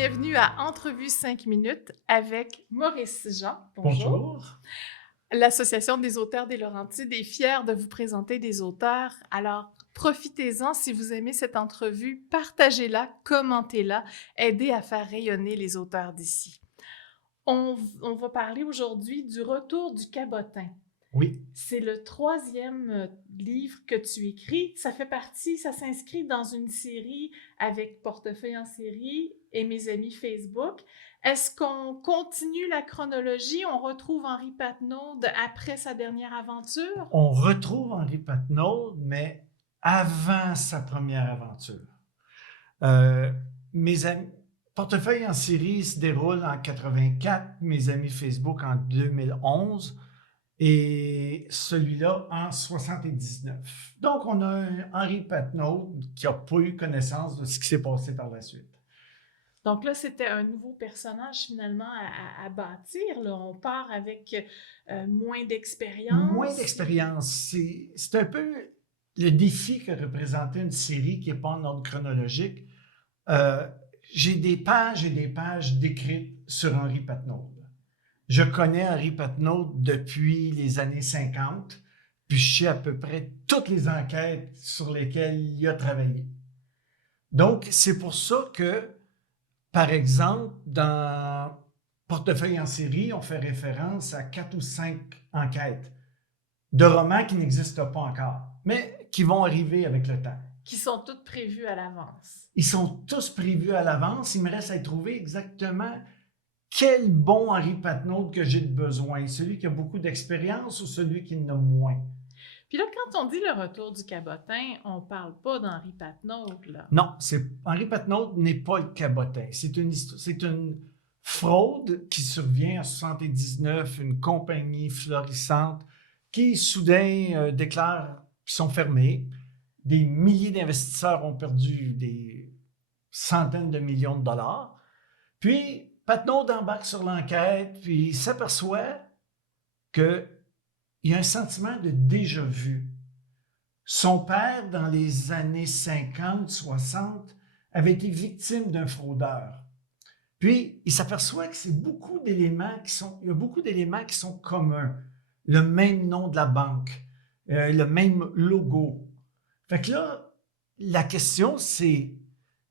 bienvenue à Entrevue 5 minutes avec Maurice Jean. Bonjour. L'Association des auteurs des Laurentides est fière de vous présenter des auteurs. Alors, profitez-en si vous aimez cette entrevue, partagez-la, commentez-la, aidez à faire rayonner les auteurs d'ici. On va parler aujourd'hui du retour du cabotin. Oui. C'est le 3e livre que tu écris. Ça s'inscrit dans une série avec Portefeuille en série et Mes amis Facebook. Est-ce qu'on continue la chronologie? On retrouve Henri Patnaud après sa dernière aventure? On retrouve Henri Patnaud, mais avant sa première aventure. Mes amis, Portefeuille en série se déroule en 84, Mes amis Facebook en 2011 et celui-là en 79. Donc, on a un Henri Patnaud qui n'a pas eu connaissance de ce qui s'est passé par la suite. Donc là, c'était un nouveau personnage finalement à bâtir. Là. On part avec moins d'expérience. Moins d'expérience. C'est un peu le défi que représentait une série qui n'est pas en ordre chronologique. J'ai des pages et des pages décrites sur Henri Patnaud. Je connais Henri Patnaud depuis les années 50, puis je sais à peu près toutes les enquêtes sur lesquelles il a travaillé. Donc, c'est pour ça que, par exemple, dans Portefeuille en série, on fait référence à 4 ou 5 enquêtes de romans qui n'existent pas encore, mais qui vont arriver avec le temps. Qui sont toutes prévues à l'avance. Ils sont tous prévus à l'avance. Il me reste à trouver exactement quel bon Henri Patnaud que j'ai besoin. Celui qui a beaucoup d'expérience ou celui qui en a moins. Puis là, quand on dit le retour du cabotin, on parle pas d'Henri Patnaud, là. Non, Henri Patnaud n'est pas le cabotin. C'est une fraude qui survient en 79, une compagnie florissante qui soudain déclare qu'ils sont fermés. Des milliers d'investisseurs ont perdu des centaines de millions de dollars. Puis, Patnaud embarque sur l'enquête, puis il s'aperçoit qu'il y a un sentiment de déjà-vu. Son père, dans les années 50, 60, avait été victime d'un fraudeur. Puis, il s'aperçoit que il y a beaucoup d'éléments qui sont communs. Le même nom de la banque, le même logo. Fait que là, la question, c'est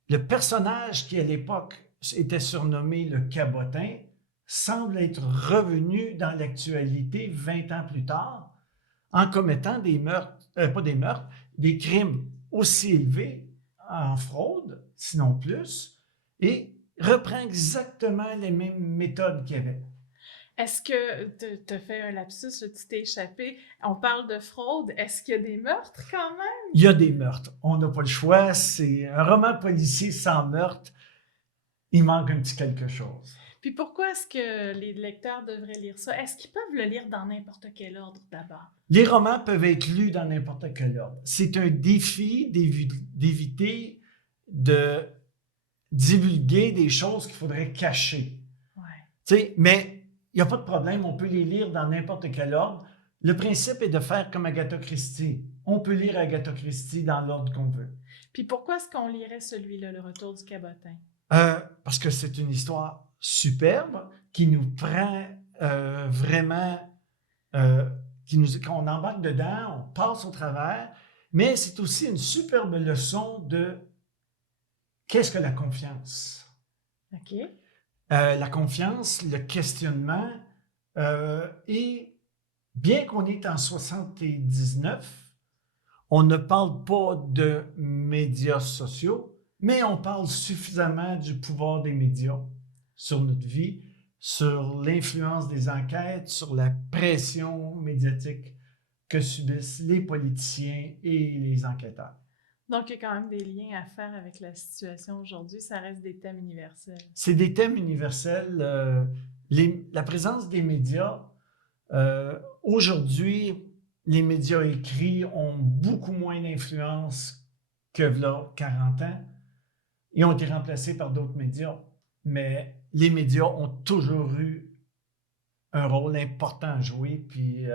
le personnage qui, à l'époque, était surnommé le cabotin, semble être revenu dans l'actualité 20 ans plus tard en commettant des crimes aussi élevés en fraude, sinon plus, et reprend exactement les mêmes méthodes qu'il y avait. Est-ce que tu as fait un lapsus, là, tu t'es échappé? On parle de fraude. Est-ce qu'il y a des meurtres quand même? Il y a des meurtres. On n'a pas le choix. C'est un roman policier sans meurtre. Il manque un petit quelque chose. Puis pourquoi est-ce que les lecteurs devraient lire ça? Est-ce qu'ils peuvent le lire dans n'importe quel ordre d'abord? Les romans peuvent être lus dans n'importe quel ordre. C'est un défi d'éviter de divulguer des choses qu'il faudrait cacher. Ouais. Mais il n'y a pas de problème, on peut les lire dans n'importe quel ordre. Le principe est de faire comme Agatha Christie. On peut lire Agatha Christie dans l'ordre qu'on veut. Puis pourquoi est-ce qu'on lirait celui-là, Le Retour du cabotin? Parce que c'est une histoire superbe qui nous prend vraiment, quand on embarque dedans, on passe au travers, mais c'est aussi une superbe leçon de qu'est-ce que la confiance. OK. La confiance, le questionnement, et bien qu'on est en 79, on ne parle pas de médias sociaux, mais on parle suffisamment du pouvoir des médias sur notre vie, sur l'influence des enquêtes, sur la pression médiatique que subissent les politiciens et les enquêteurs. Donc, il y a quand même des liens à faire avec la situation aujourd'hui. Ça reste des thèmes universels. C'est des thèmes universels. La présence des médias, aujourd'hui, les médias écrits ont beaucoup moins d'influence que là 40 ans. Ils ont été remplacés par d'autres médias. Mais les médias ont toujours eu un rôle important à jouer, puis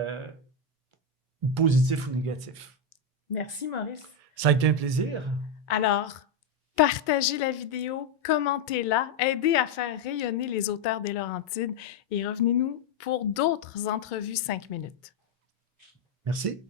positif ou négatif. Merci, Maurice. Ça a été un plaisir. Alors, Partagez la vidéo, commentez-la, aidez à faire rayonner les auteurs des Laurentides et revenez-nous pour d'autres entrevues 5 minutes. Merci.